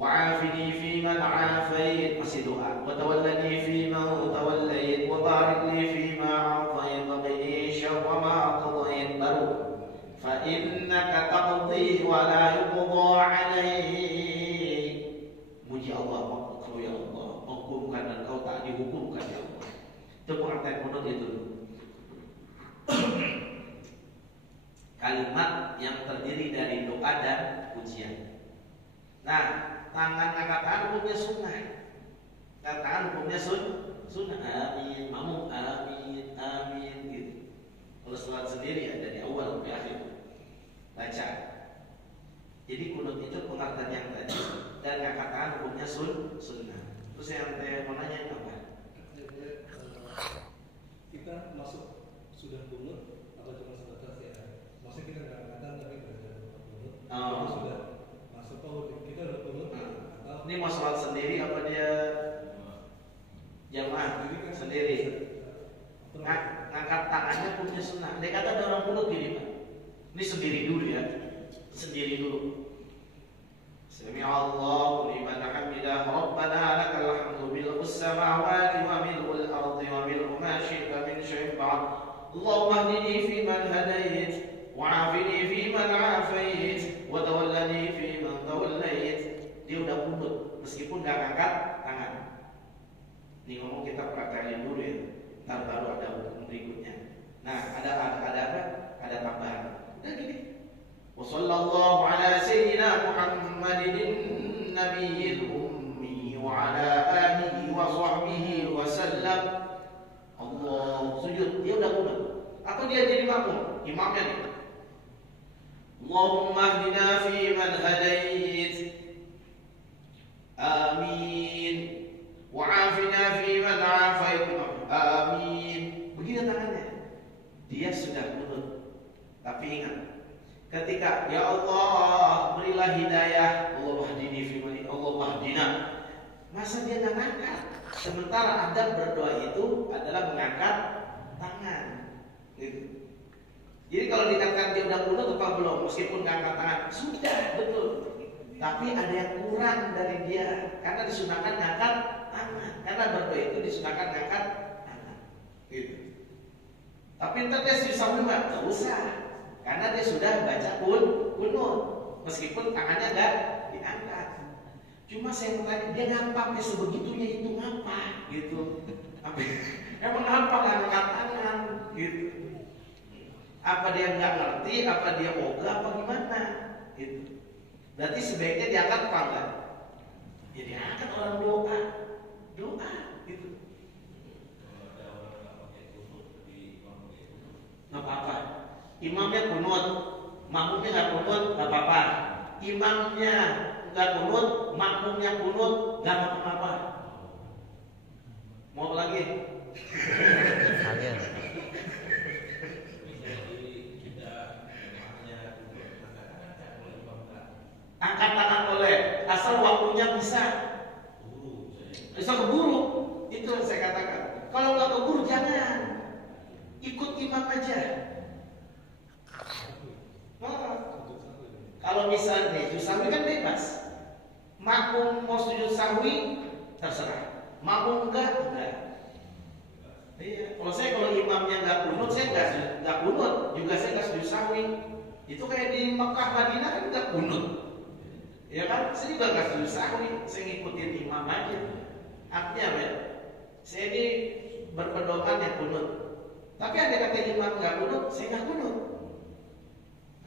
Wa'afini fi man afait, masih doa. Wa tawallani fi man tawallait, wa barik li fi ma a'tait, wa qini syarra ma qadait, baru. Fa innaka taqdi wa la yuqda 'alaik. Muji Allah, engkau ya Allah menghukumkan dan engkau tak dihukumkan ya Allah. Itu pengertian qunut itu. Kalimat yang terdiri dari doa dan pujian. Nah, tangan angkat tangan hukumnya sunnah. Angkat tangan hukumnya sunnah. Amin, mamum amin, amin gitu. Kalau salat sendiri ada di awal sampai akhir baca. Jadi qunut itu pengertian yang tadi, dan angkat tangan hukumnya sunnah. Terus yang saya mau nanya apa? Kita masuk sudah qunut atau cuma sebatas ya? Maksudnya kita nggak angkatan tapi belajar qunut. Kita sudah masuk kita udah qunut atau ini mau sholat sendiri apa dia jamaah sendiri? Ngangkat tangannya punya sunnah. Dia kata ada orang qunut gini Pak. Ini sendiri dulu ya, sendiri dulu. Sami'allahu liman hamidah, Rabbana lakal hamdu mil'us samawati wa mil'ul ardi wa mil'u ma syi'ta min syai'in ba'd. Allahumma hdini fi man hadait, wa'afini fi man afait, wa tawallani fi man tawallait. Dia udah qunut meskipun gak angkat tangan. Ini ngomong kita praktekin dulu ya, ntar baru ada hukum berikutnya. Nah, ada apa? Ada tambahan. Udah gini. Wa sallallahu ala sayyidina Muhammadin nabiyil ummi wa ala alihi wa sahbihi wa sallam. Allah sujud, dia udah qunut. Atau dia jadi makmum, imamnya nih. Allahumma hdina fi man hadait. Amin. Wa'afina fi man afait. Amin. Begini tangannya. Dia sudah qunut. Tapi ingat, ketika ya Allah berilah hidayah, Allah hdini fi man, Allah hdina. Masa dia enggak ngangkat? Sementara adab berdoa itu adalah mengangkat tangan. Gitu. Jadi kalau dikatakan dia udah qunut apa belum? Meskipun nggak angkat tangan, sudah betul. tapi ada yang kurang dari dia karena disunahkan ngangkat tangan. Karena berdoa itu disunahkan ngangkat tangan. Gitu. Tapi ntar dia sujud sahwi nggak usah, karena dia sudah baca kunut, meskipun tangannya nggak diangkat. Cuma saya mau tanya, dia ngapa sampai sebegitunya itu ngapa? Gitu. Emang ngapa nggak ngangkat tangan? Gitu. Apa dia nggak ngerti? Apa dia ogah? Apa gimana? Gitu. Berarti sebaiknya diangkat apa enggak? Ya diangkat orang doa gitu. Nggak apa-apa. Imamnya kunut, makmumnya nggak kunut, nggak apa-apa. Imamnya nggak kunut, makmumnya kunut, nggak apa-apa. Mau apa lagi? Kalian. Angkat tangan boleh, asal waktunya bisa keburu. Itu yang saya katakan. Kalau nggak keburu jangan, ikut imam aja. Kalau misalnya sujud sahwi kan bebas, makmum mau sujud sahwi terserah, makmum enggak. Iya. Kalau imamnya nggak kunut, saya nggak kunut, juga saya nggak sujud sahwi. Itu kayak di Mekah Madinah kan nggak kunut. Ya kan, saya juga nggak sujud sahwi, saya ngikutin imam aja. Artinya apa ya? Saya ini berpedoman yang kunut. Tapi ada kata imam nggak kunut, saya nggak kunut.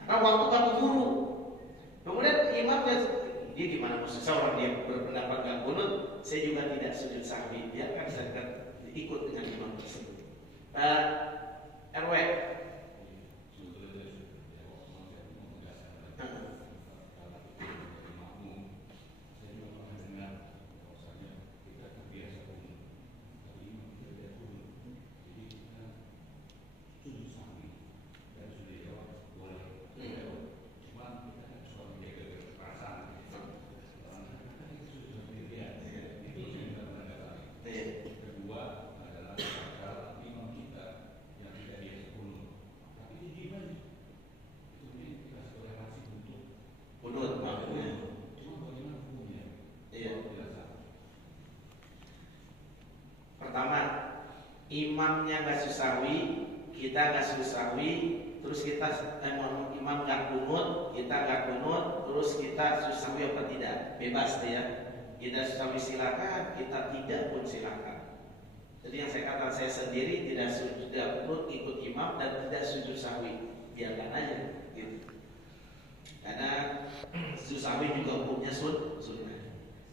Karena waktu kami guru. Kemudian imamnya, dia gimana maksudnya orang dia berpendapat nggak kunut, saya juga tidak sujud sahwi. Ya kan, saya kan ikut dengan imam tersebut. RW. Imamnya nggak sahwi, kita nggak sujud sahwi, terus kita imam nggak kunut, kita nggak kunut, terus kita sujud sahwi apa tidak? Bebas ya. Kita sujud sahwi silakan, kita tidak pun silakan. Jadi yang saya katakan, saya sendiri tidak kunut ikut imam dan tidak sujud sahwi, biarkan aja gitu. Karena sujud sahwi juga hukumnya sunnah.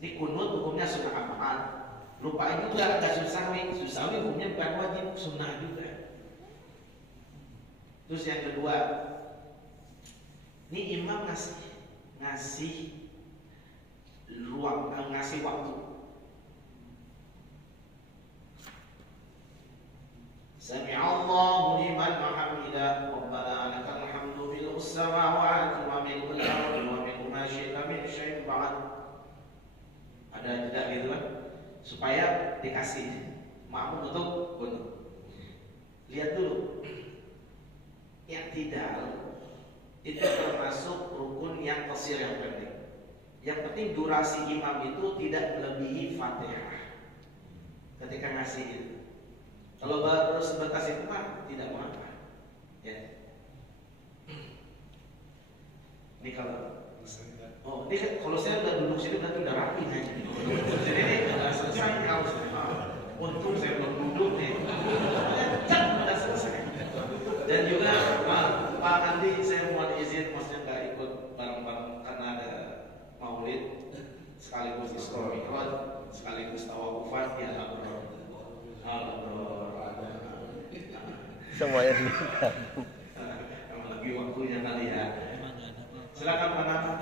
Ini kunut hukumnya sunnah apaan? Lupain juga agak sujud sahwi hukumnya bukan wajib, sunnah juga. Terus yang kedua, ini imam ngasih ruang, ngasih waktu. Sami'allahu liman hamidah, Rabbana lakal hamdu fil samawati wa mil'ul ardi wa mil'u ma syi'ta min syai'in ba'd. Ada jeda gitu kan? Supaya dikasih makmum untuk kunut. Lihat dulu, i'tidal itu termasuk rukun yang qasir yang penting. Yang penting durasi imam itu tidak melebihi Fatihah ketika ngasih itu. Kalau baru sebatas itu mah tidak mengapa. Ya. Ini kalau saya udah duduk sini berarti udah rapi nih. Jadi ini udah selesai kalau untung saya belum duduk nih. Udah selesai. Dan juga Pak Andi, saya mohon izin, maksudnya nggak ikut bareng-bareng karena ada maulid sekaligus Isra Mi'raj sekaligus tawafan di Al-Abrar. Semuanya dilihat. Lagi waktunya kali ya. Silakan Pak Nama.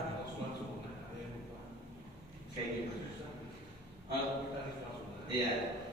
Kayak gimana? Iya.